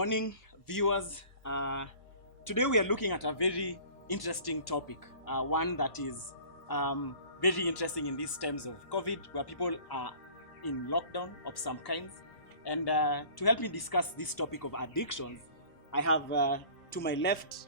morning, viewers. Today we are looking at a very interesting topic, one that is very interesting in these times of COVID, where people are in lockdown of some kinds. And to help me discuss this topic of addictions, I have to my left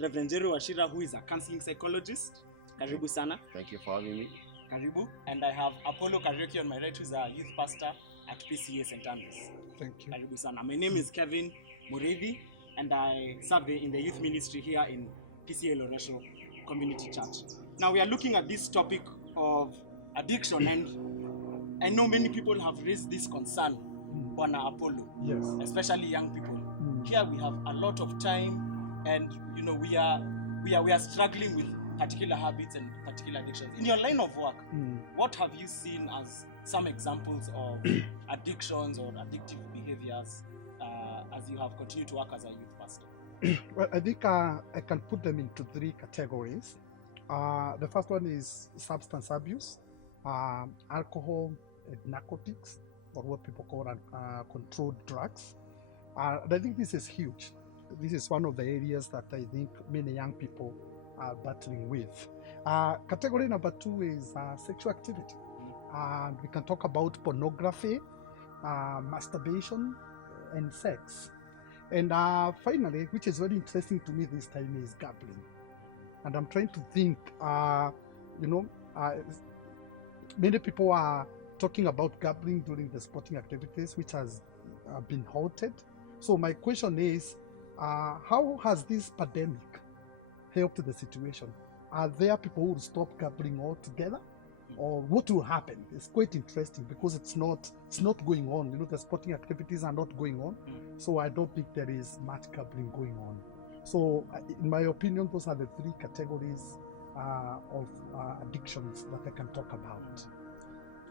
Reverend Jero Washira, who is a counseling psychologist. Karibu sana. Thank you for having me. Karibu. And I have Apollo Karaoke on my right, who is a youth pastor at PCA St. Andrews. Thank you. Karibu sana. My name is Kevin Mureithi, and I serve in the youth ministry here in PCA Loresho Community Church. Now we are looking at this topic of addiction, and I know many people have raised this concern, Bwana Apollo, Yes. especially young people. Here we have a lot of time, and you know we are struggling with particular habits and particular addictions. In your line of work, what have you seen as some examples of addictions or addictive behaviors as you have continued to work as a youth pastor? Well, I think I can put them into three categories. The first one is substance abuse, alcohol and narcotics, or what people call controlled drugs. And I think this is huge. This is one of the areas that I think many young people are battling with. Category number two is sexual activity. And we can talk about pornography, masturbation, and sex. And finally, which is very interesting to me this time, is gambling. And I'm trying to think, many people are talking about gambling during the sporting activities, which has been halted. So my question is, how has this pandemic helped the situation? Are there people who will stop gambling altogether? Or what will happen? It's quite interesting because it's not going on. You know, the sporting activities are not going on. So I don't think there is much gambling going on. So in my opinion, those are the three categories of addictions that I can talk about.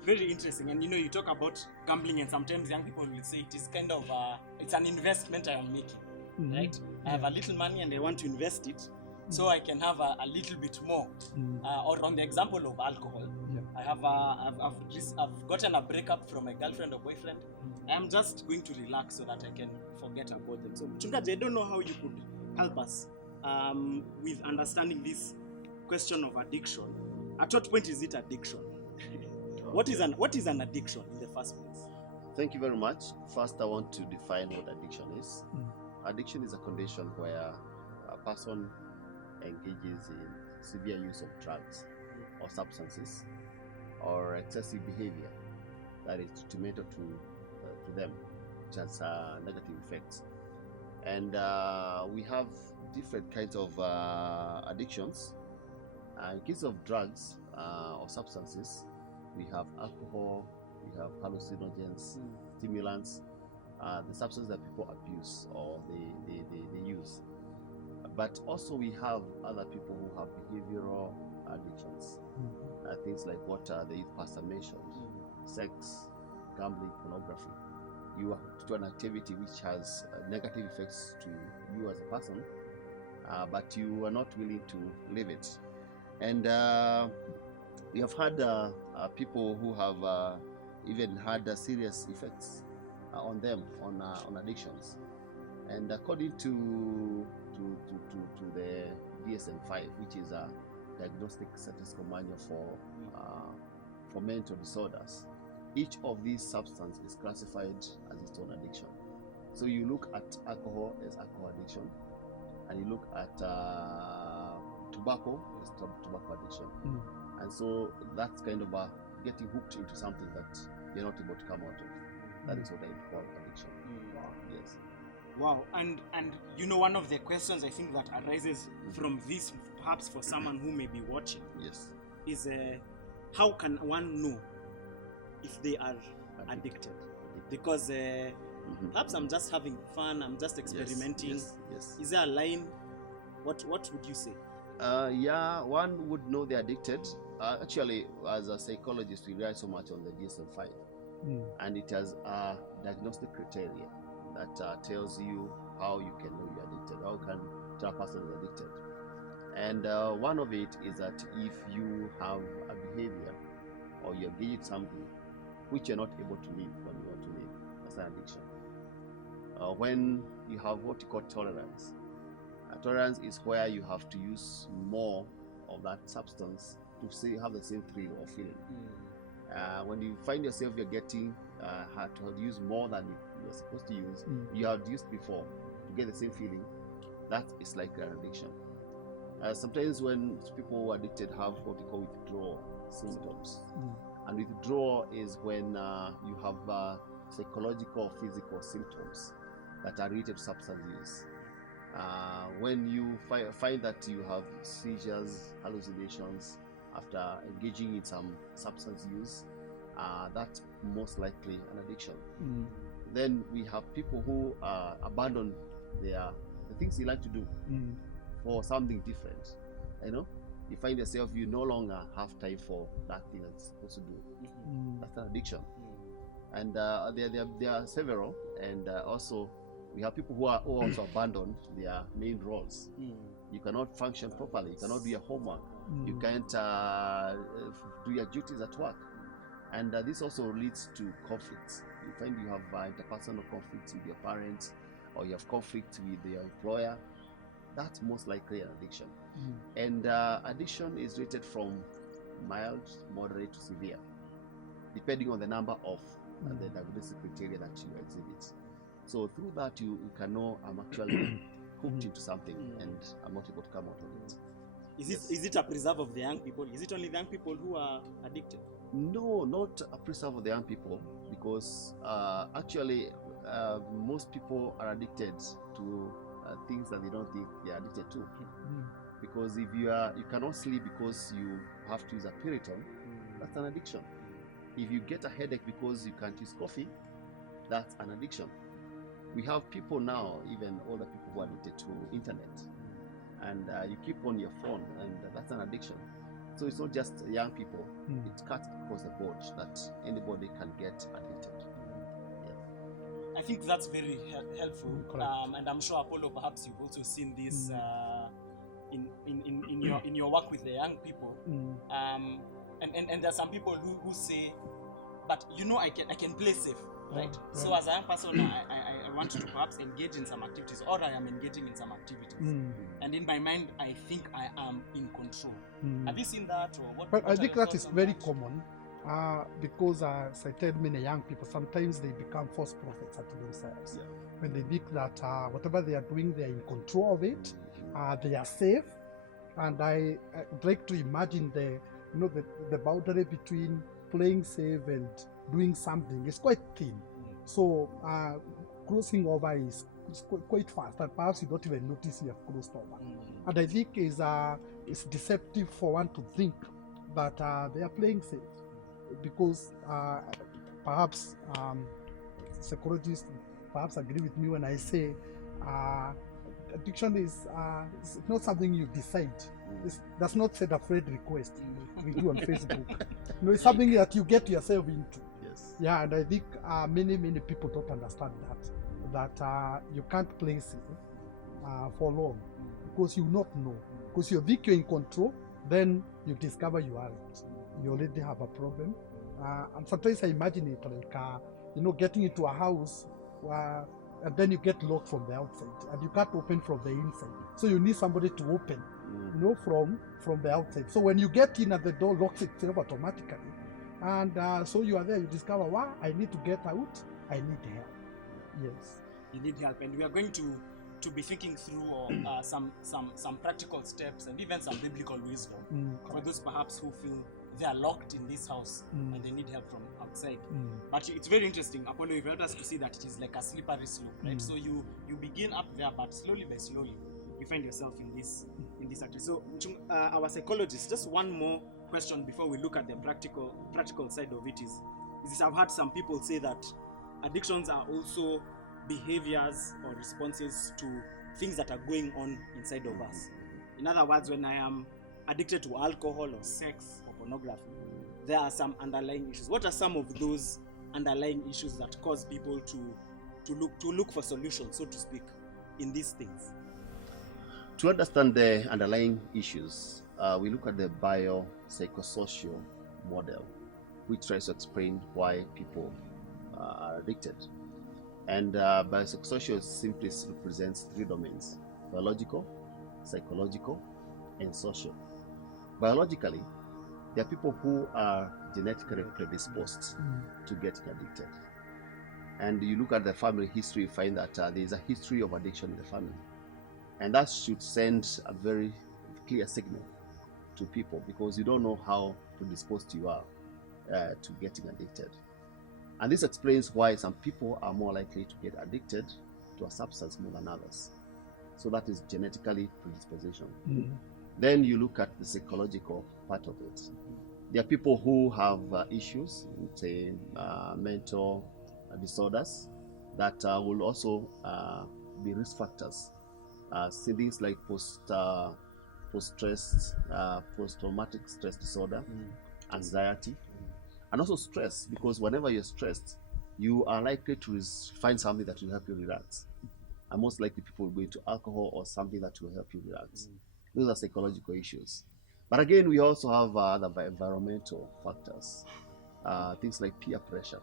Very interesting. And you know, you talk about gambling, and sometimes young people will say it is kind of it's an investment I am making, right? I have a little money and I want to invest it so I can have a little bit more. Or on the example of alcohol, I've gotten a breakup from my girlfriend or boyfriend. I'm just going to relax so that I can forget about them. So Mchungaji, I don't know how you could help us with understanding this question of addiction. At what point is it addiction? What is an addiction in the first place? Thank you very much. First, I want to define what addiction is. Addiction is a condition where a person engages in severe use of drugs or substances or excessive behavior that is detrimental to them, which has negative effects. And we have different kinds of addictions. In case of drugs or substances, we have alcohol, we have hallucinogens, stimulants, the substances that people abuse or they use. But also we have other people who have behavioral addictions. Things like what the youth pastor mentioned, sex, gambling, pornography. You are to an activity which has negative effects to you as a person, but you are not willing to leave it. And we have had people who have even had serious effects on them, on addictions. And according to the DSM-5, which is a diagnostic statistical manual for mental disorders, each of these substances is classified as its own addiction. So you look at alcohol as alcohol addiction, and you look at tobacco as tobacco addiction. And so that's kind of getting hooked into something that you're not able to come out of. That is what I call addiction. Yes. Wow. And you know, one of the questions I think that arises from this, perhaps for someone who may be watching, Yes. is how can one know if they are addicted? Because perhaps I'm just having fun, I'm just experimenting. Yes. Is there a line? What would you say? Yeah, one would know they're addicted. Actually, as a psychologist, we rely so much on the DSM-5, and it has a diagnostic criteria that tells you how you can know you're addicted, how you can tell a person is addicted. And one of it is that if you have a behavior or you engage in something which you're not able to live when you want to live, that's an addiction. when you have what you call tolerance. Tolerance is where you have to use more of that substance to say have the same thrill or feeling. When you find yourself you're getting had to use more than you're supposed to use, you had used before to get the same feeling, that is like an addiction. Sometimes when people who are addicted have what we call withdrawal symptoms. And withdrawal is when you have psychological or physical symptoms that are related to substance use. When you find that you have seizures, hallucinations after engaging in some substance use, that's most likely an addiction. Then we have people who abandon the things they like to do for something different. You find yourself you no longer have time for that thing that's supposed to do. That's an addiction. And there are several, and also we have people who also abandon their main roles. You cannot function properly. You cannot do your homework. You can't do your duties at work. And this also leads to conflicts. You find you have interpersonal conflicts with your parents, or you have conflict with your employer. That's most likely an addiction. And addiction is rated from mild, moderate to severe, depending on the number of the diagnostic criteria that you exhibit. So through that, you can know I'm actually hooked into something and I'm not able to come out of it. Is it a preserve of the young people? Is it only the young people who are addicted? No, not a preserve of the young people, because actually most people are addicted to things that they don't think they are addicted to. Because if you cannot sleep because you have to use a Piriton, that's an addiction. If you get a headache because you can't use coffee, that's an addiction. We have people now, even older people, who are addicted to internet, and you keep on your phone, and that's an addiction. So it's not just young people; it cuts across the board that anybody can get addicted. I think that's very helpful, and I'm sure, Apollo, perhaps you've also seen this in your work with the young people. And there's some people who say, but I can play safe, right? So as a young person, I want to perhaps engage in some activities, or I am engaging in some activities, and in my mind I think I am in control. Have you seen that, or what? But I think that is very common. Because as I tell many young people, sometimes they become false prophets unto themselves. When they think that whatever they are doing, they are in control of it, they are safe. And I like to imagine the boundary between playing safe and doing something is quite thin. So crossing over is quite fast, and perhaps you don't even notice you have crossed over. And I think it's deceptive for one to think that they are playing safe. Because perhaps psychologists perhaps agree with me when I say addiction is not something you decide. That's not said a friend request we do on Facebook. It's something that you get yourself into. Yeah, and I think many people don't understand that you can't play safe for long, because you not know. Because you think you're in control, then you discover you aren't. You already have a problem. And sometimes I imagine it like, getting into a house and then you get locked from the outside and you can't open from the inside. So you need somebody to open, from the outside. So when you get in and the door locks itself automatically, and so you are there, you discover, wow, I need to get out, I need help. Yes. You need help, and we are going to be thinking through some practical steps and even some biblical wisdom for those perhaps who feel they are locked in this house and they need help from outside. But it's very interesting, Apollo, you've helped us to see that it is like a slippery slope, right? So you begin up there, but slowly by slowly you find yourself in this activity. So our psychologist, just one more question before we look at the practical side of it is this: I've heard some people say that addictions are also behaviors or responses to things that are going on inside of us. In other words, when I am addicted to alcohol or sex or pornography, there are some underlying issues. What are some of those underlying issues that cause people to look for solutions, so to speak, in these things? To understand the underlying issues, we look at the pycho-socio model, which tries to explain why people are addicted. And biopsychosocial simply represents three domains: biological, psychological, and social. Biologically, there are people who are genetically predisposed to getting addicted. And you look at the family history, you find that there is a history of addiction in the family. And that should send a very clear signal to people, because you don't know how predisposed you are to getting addicted. And this explains why some people are more likely to get addicted to a substance more than others. So that is genetically predisposition. Then you look at the psychological part of it. There are people who have issues, say mental disorders, that will also be risk factors. See things like post-stress, post-traumatic stress disorder, anxiety, and also stress, because whenever you're stressed, you are likely to find something that will help you relax. And most likely people will go into alcohol or something that will help you relax. Those are psychological issues. But again, we also have other environmental factors, things like peer pressure.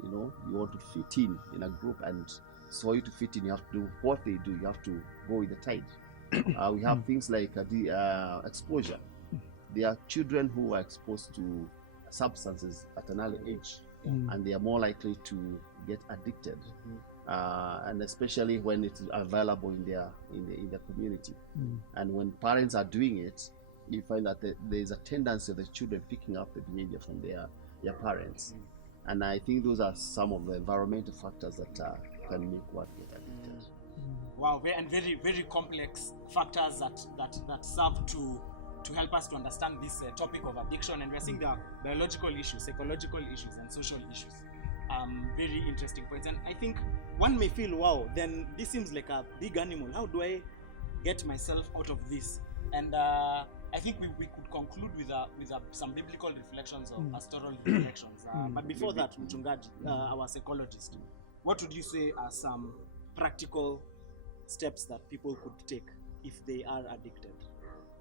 You know, you want to fit in a group, and so for you to fit in, you have to do what they do. You have to go with the tide. We have things like exposure. There are children who are exposed to substances at an early age, and they are more likely to get addicted, and especially when it's available in their community. And when parents are doing it, you find that there is a tendency of the children picking up the behavior from their parents. And I think those are some of the environmental factors that can make one get addicted. Wow, and very, very complex factors that serve to help us to understand this topic of addiction. And we're seeing the biological issues, psychological issues, and social issues. Very interesting points. And I think one may feel, wow, then this seems like a big animal. How do I get myself out of this? And I think we could conclude with some biblical reflections or pastoral reflections. But before that, Mchungaji, our psychologist, what would you say are some practical steps that people could take if they are addicted?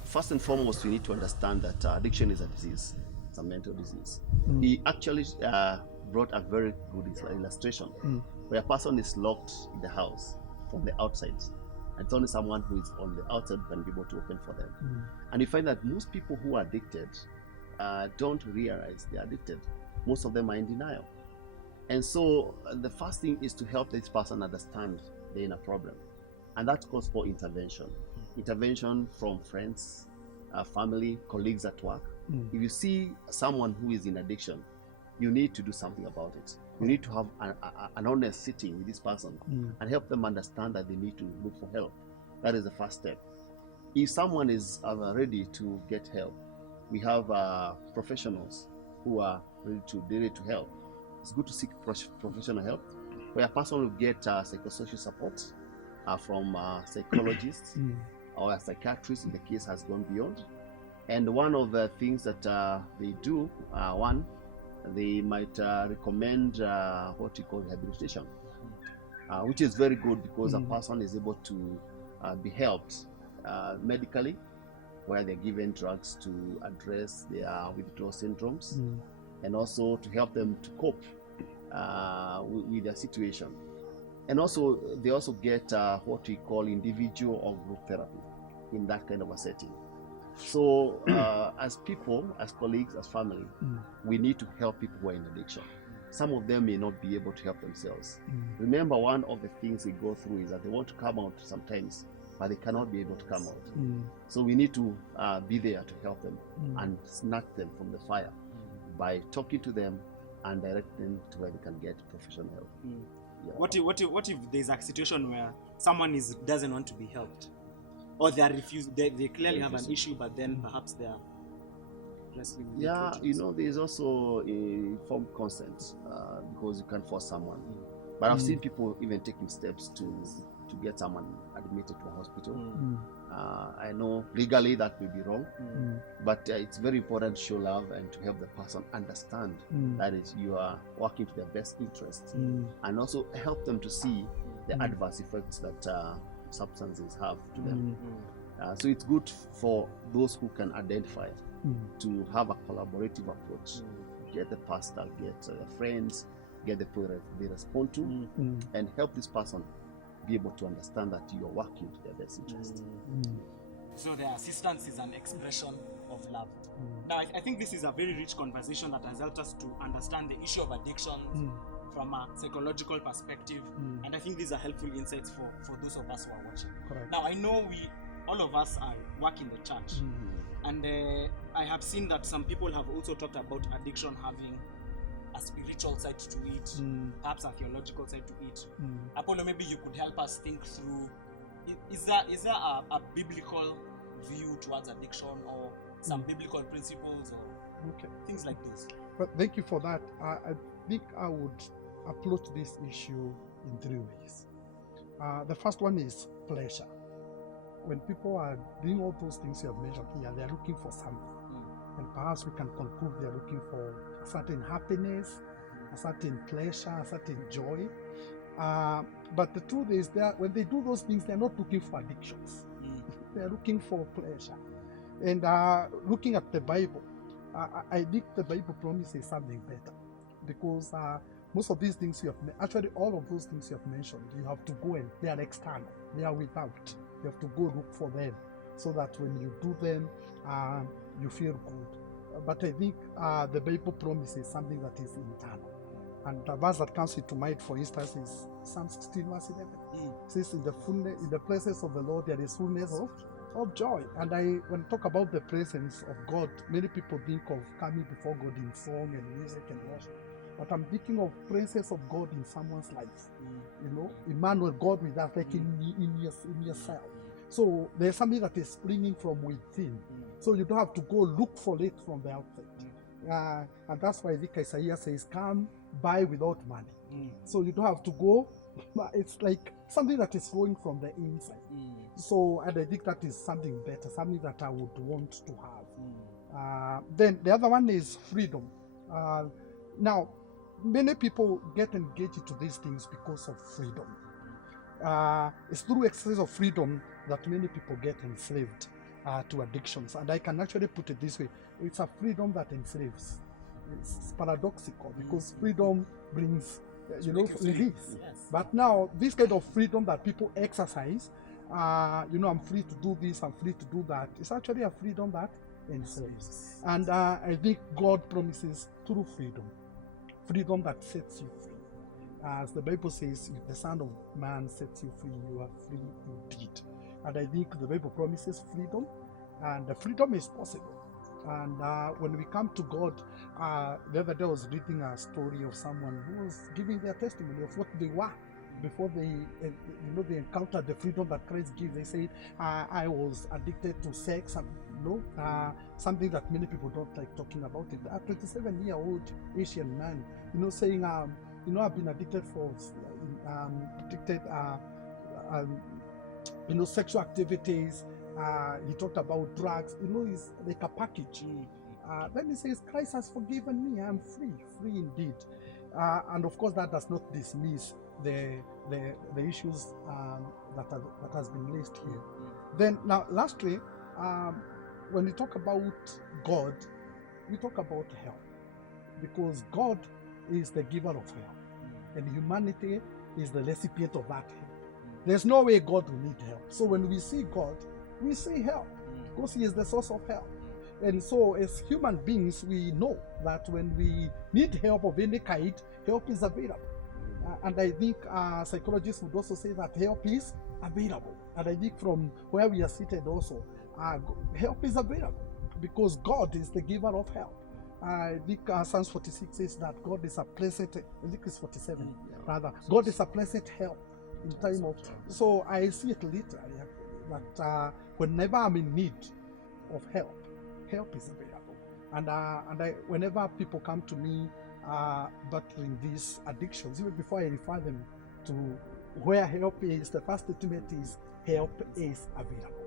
First and foremost, we need to understand that addiction is a disease. It's a mental disease. He actually brought a very good illustration where a person is locked in the house from the outside. And it's only someone who is on the outside who can be able to open for them. And you find that most people who are addicted don't realize they're addicted. Most of them are in denial. And so the first thing is to help this person understand they're in a problem. And that calls for intervention. Intervention from friends, family, colleagues at work. If you see someone who is in addiction, you need to do something about it. You need to have an honest sitting with this person and help them understand that they need to look for help. That is the first step. If someone is ready to get help, we have professionals who are ready to help. It's good to seek professional help, where a person will get psychosocial support from psychologists or a psychiatrist if the case has gone beyond. And one of the things that they do, they might recommend what we call rehabilitation, which is very good because a person is able to be helped medically, where they're given drugs to address their withdrawal syndromes, and also to help them to cope with their situation. And also, they also get what we call individual or group therapy in that kind of a setting. So as people, as colleagues, as family, we need to help people who are in addiction. Some of them may not be able to help themselves. Remember, one of the things they go through is that they want to come out sometimes, but they cannot be able to come out. So we need to be there to help them and snatch them from the fire by talking to them and direct them to where they can get professional help. Yeah. What if there's a situation where someone doesn't want to be helped? Or they are refused, they clearly have an issue, but then perhaps they are wrestling with it. There's also informed consent because you can't force someone. But I've seen people even taking steps to get someone admitted to a hospital. I know legally that may be wrong, but it's very important to show love and to help the person understand that is, you are working to their best interest, and also help them to see the adverse effects that substances have to them. So it's good for those who can identify to have a collaborative approach. Get the pastor, get friends, get the product they respond to, and help this person be able to understand that you are working to their best interest. So the assistance is an expression of love. Now, I think this is a very rich conversation that has helped us to understand the issue of addiction from a psychological perspective, and I think these are helpful insights for those of us who are watching. Correct. Now, I know all of us are work in the church, and I have seen that some people have also talked about addiction having a spiritual side to it, perhaps a theological side to it. Apollo, maybe you could help us think through, is there a biblical view towards addiction, or some biblical principles, or things like those? But thank you for that. I think I would approach this issue in 3 ways. The first one is pleasure. When people are doing all those things you have mentioned here, they are looking for something. And perhaps we can conclude they are looking for a certain happiness, a certain pleasure, a certain joy. But the truth is that when they do those things, they're not looking for addictions. They're looking for pleasure. And looking at the Bible, I think the Bible promises something better. Because most of these things you have, actually all of those things you have mentioned, you have to go and they are external, they are without. You have to go look for them so that when you do them, you feel good. But I think the Bible promises something that is internal. And the verse that comes into mind, for instance, is Psalm 16, verse 11. It says, in the presence of the Lord, there is fullness of joy. And when I talk about the presence of God, many people think of coming before God in song and music and worship. But I'm thinking of presence of God in someone's life. You know, Emmanuel, God with us, like in yourself. So there's something that is springing from within. So you don't have to go look for it from the outside. And that's why I think Isaiah says, come buy without money. So you don't have to go. It's like something that is flowing from the inside. So, and I think that is something better, something that I would want to have. Then the other one is freedom. Now, many people get engaged into these things because of freedom. It's through excess of freedom that many people get enslaved to addictions. And I can actually put it this way. It's a freedom that enslaves. It's paradoxical because freedom brings, release. Yes. But now, this kind of freedom that people exercise, I'm free to do this, I'm free to do that, it's actually a freedom that enslaves. And I think God promises true freedom that sets you free. As the Bible says, if the Son of Man sets you free, you are free indeed. And I think the Bible promises freedom, and the freedom is possible. And when we come to God, the other day I was reading a story of someone who was giving their testimony of what they were before they encountered the freedom that Christ gives. They say, I was addicted to sex, and something that many people don't like talking about it. A 27-year-old Asian man, saying, I've been addicted sexual activities. He talked about drugs. It's like a package. Then he says, Christ has forgiven me. I'm free indeed. And of course, that does not dismiss the issues that has been raised here. Then now, lastly, when we talk about God, we talk about help, because God is the giver of help, and humanity is the recipient of that help. There's no way God will need help. So when we see God, we see help, because He is the source of help. And so as human beings, we know that when we need help of any kind, help is available. And I think psychologists would also say that help is available. And I think from where we are seated also, help is available, because God is the giver of help. I think Psalms 46 says that God is a pleasant, I think it's 47 rather, God is a pleasant help in time of, so I see it literally, that whenever I'm in need of help is available. And whenever people come to me battling these addictions, even before I refer them to where help is, the first statement is help is available.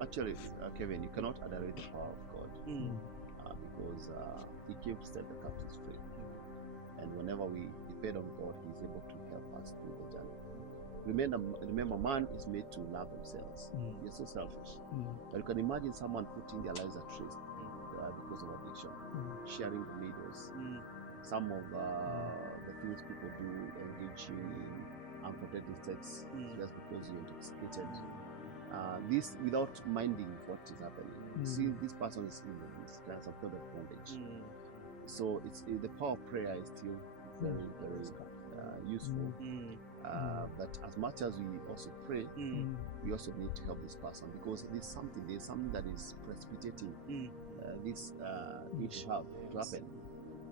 Actually, Kevin, you cannot underrate the power of God, because He came to set the captives free. And whenever we depend on God, He is able to help us through the journey. Remember, man is made to love themselves. They're so selfish. But you can imagine someone putting their lives at risk because of addiction, sharing needles, some of the things people do, engage in unprotected sex just because you're intoxicated. This without minding what is happening. See, this person is in this class of code of bondage. So the power of prayer is still very, very useful. But as much as we also pray, we also need to help this person, because there's something that is precipitating this need to happen.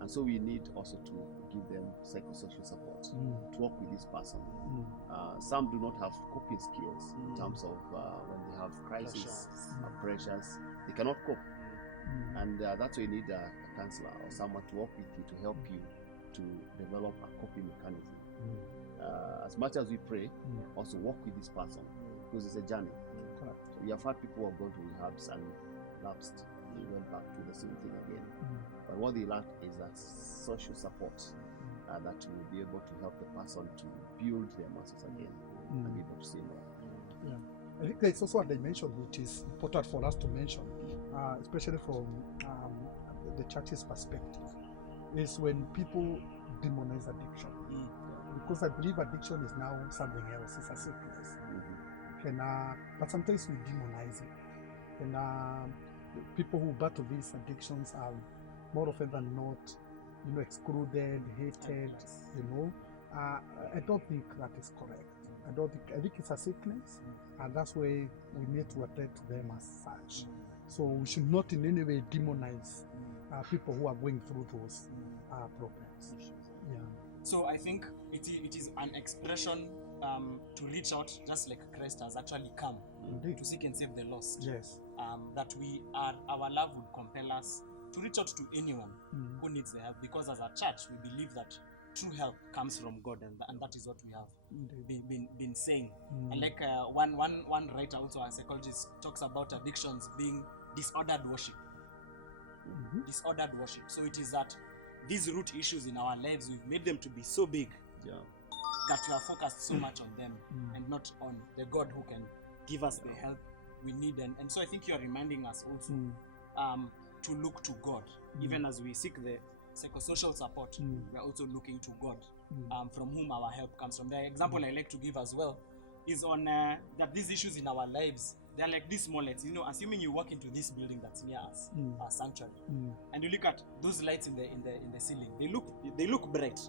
And so we need also to give them psychosocial support to work with this person. Some do not have coping skills in terms of when they have crises, pressures, they cannot cope. And that's why you need a counselor or someone to work with you to help you to develop a coping mechanism. As much as we pray, also work with this person, because it's a journey. So we have had people who have gone to rehabs and lapsed. They went back to the same thing again. But what they lack is that social support that will be able to help the person to build their muscles again and be able to say no. I think there's also a dimension which is important for us to mention, especially from the church's perspective, is when people demonize addiction. Because I believe addiction is now something else, it's a sickness. But sometimes we demonize it. And people who battle these addictions are more often than not, excluded, hated, I don't think that is correct. I think it's a sickness, and that's why we need to attend to them as such. So we should not in any way demonize people who are going through those problems. So I think it is an expression to reach out, just like Christ has actually come to seek and save the lost. Yes. That our love would compel us to reach out to anyone who needs the help, because as a church we believe that true help comes from God, and that is what we have been saying. And like one writer, also a psychologist, talks about addictions being disordered worship. Disordered worship. So it is that these root issues in our lives, we've made them to be so big that we are focused so much on them and not on the God who can give us the help we need. And so I think you are reminding us also to look to God. Even as we seek the psychosocial support, we are also looking to God, from whom our help comes from. The example I like to give as well is on that these issues in our lives, they're like these small lights. Assuming you walk into this building that's near us, our sanctuary, and you look at those lights in the ceiling, they look bright,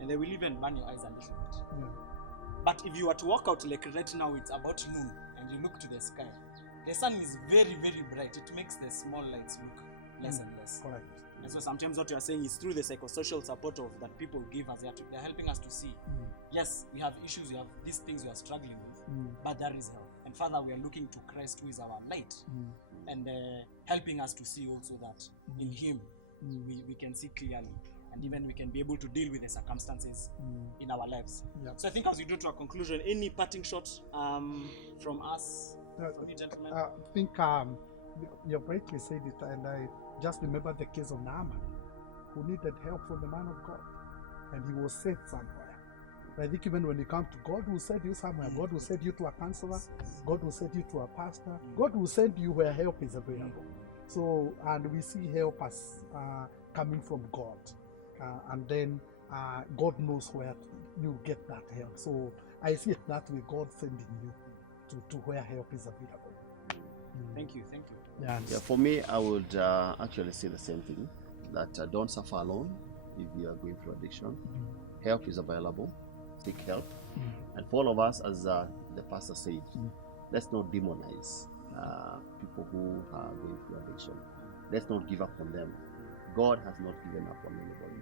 and they will even burn your eyes a little bit. But if you were to walk out, like right now, it's about noon, and you look to the sky, the sun is very, very bright. It makes the small lights look less and less. Correct. And so sometimes what you are saying is through the psychosocial support that people give us, they're helping us to see, yes, we have issues, we have these things we are struggling with, but there is help. And Father, we are looking to Christ, who is our light, and helping us to see also that in Him we can see clearly, and even we can be able to deal with the circumstances in our lives. So I think as we draw to a conclusion, any parting shot from us, from you gentlemen? I think you rightly said it, and I just remember the case of Naaman, who needed help from the man of God, and he was sent somewhere. I think even when you come to God, will send you somewhere. God will send you to a counselor. God will send you to a pastor. God will send you where help is available. So, and we see help as coming from God, and then God knows where you get that help. So I see it that way, God sending you to where help is available. Thank you. Yeah, for me, I would actually say the same thing, that don't suffer alone if you are going through addiction. Help is available. Seek help. And for all of us, as the pastor said, let's not demonize people who are going through addiction. Let's not give up on them. God has not given up on anybody.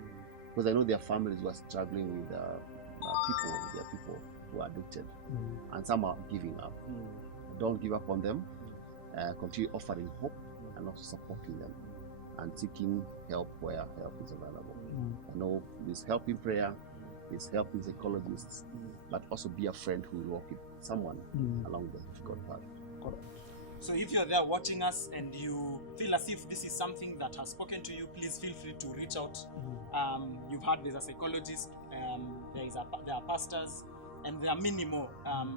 Because I know there are families who are struggling with people who are addicted, and some are giving up. Don't give up on them. Continue offering hope and also supporting them and seeking help where help is available. I know there's help in prayer, there's help in psychologists, but also be a friend who will walk with someone along the difficult path. Correct. So if you're there watching us and you feel as if this is something that has spoken to you, please feel free to reach out. You've heard there's a psychologist, there are pastors, and there are many more,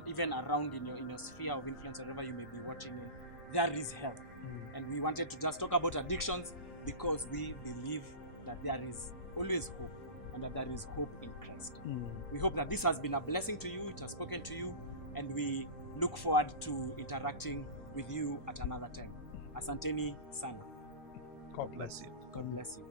even around in your sphere of influence, wherever you may be watching in. There is help. And we wanted to just talk about addictions because we believe that there is always hope, and that there is hope in Christ. We hope that this has been a blessing to you, it has spoken to you, and we look forward to interacting with you at another time. Asanteni sana. God bless you. God bless you.